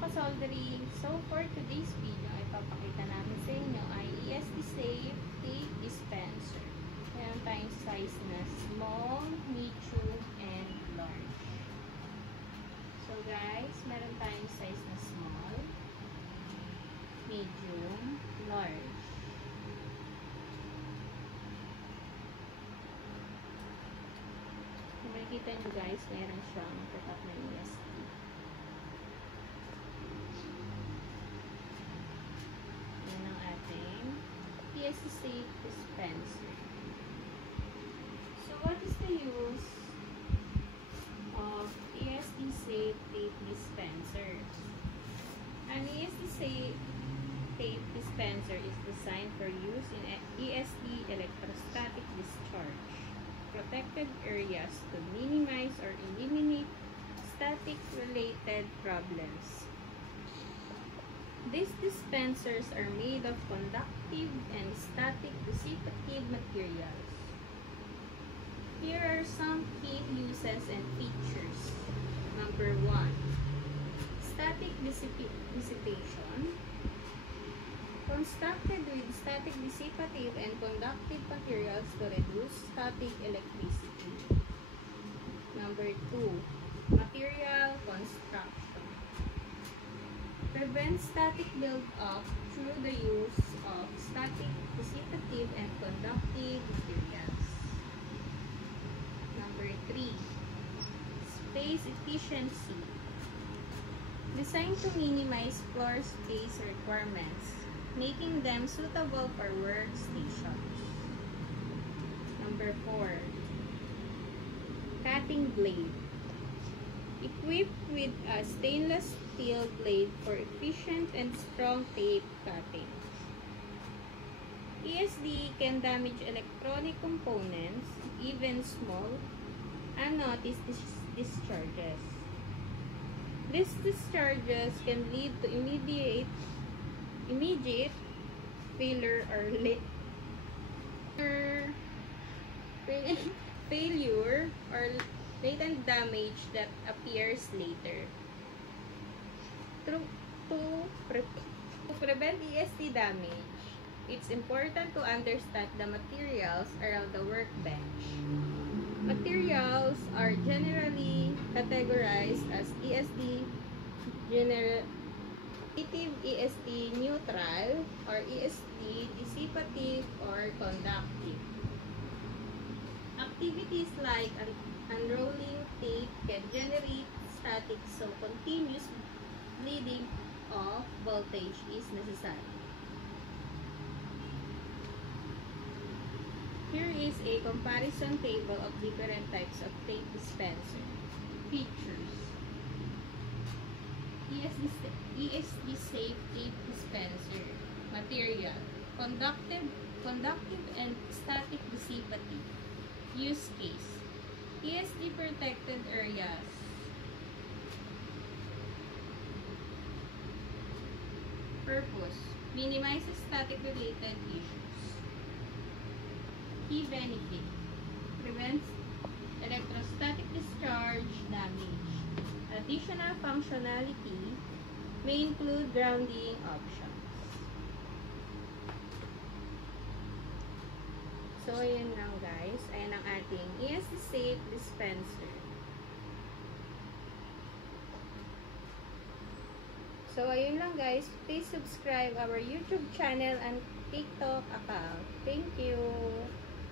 kasoldering, so for today's video ay papakita namin sa inyo ay ESD Safe Tape Dispenser. Meron tayong size na small, medium, and large. So guys, meron tayong size na small, medium, large. Kung makikita nyo guys, meron siyang tatak na ESD. ESD Safe Dispenser. So what is the use of ESD Safe Tape Dispenser? An ESD Safe Tape Dispenser is designed for use in ESD electrostatic discharge protected areas to minimize or eliminate static-related problems. These dispensers are made of conductive and static dissipative materials. Here are some key uses and features. Number 1. Static dissipation. Constructed with static dissipative and conductive materials to reduce static electricity. Number 2. Material construction. Prevent static build-up through the use of static, dissipative, and conductive materials. Number 3. Space efficiency. Designed to minimize floor space requirements, making them suitable for workstations. Number 4. Cutting blade. Equipped with a stainless steel blade for efficient and strong tape cutting. ESD can damage electronic components, even small, unnoticed discharges. These discharges can lead to immediate failure or latent damage that appears later. To prevent ESD damage, it's important to understand the materials around the workbench. Materials are generally categorized as ESD generative, ESD neutral, or ESD dissipative or conductive. Activities like unrolling tape can generate static, so continuous bleeding of voltage is necessary. Here is a comparison table of different types of tape dispenser. Features: ESD Safe Tape Dispenser. Material: conductive and static dissipative. Use case: ESD protected areas. Purpose: minimizes static related issues. Key benefit: prevents electrostatic discharge damage. Additional functionality may include grounding options. So, ayan lang guys. Ayan ang ating ESD Safe Dispenser. So, ayun lang guys. Please subscribe our YouTube channel and TikTok account. Thank you!